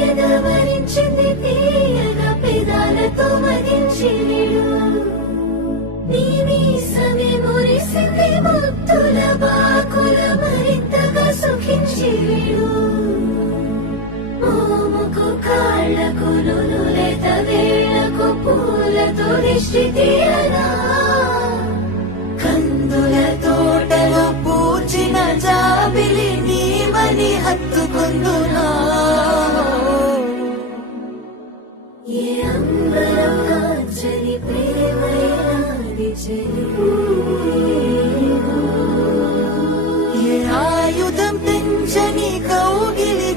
ఎదవరించింది తీయగా పెదాలతో మదించిడు నీ మీసమే మురిసింది ముత్తుల బాకుల మరింతగా సుఖించిడు మోముకు కాళ్లకు నునులేత వేళ్లకు పూలతో దిష్టి తీయరా కందుల తోటలో పూచిన జాబిలి నీవని హత్తుకుందునా ఏ అంబరం కాంచని ప్రేమయాది చెలి ఏ ఆయుధం పెంచని కౌగిలి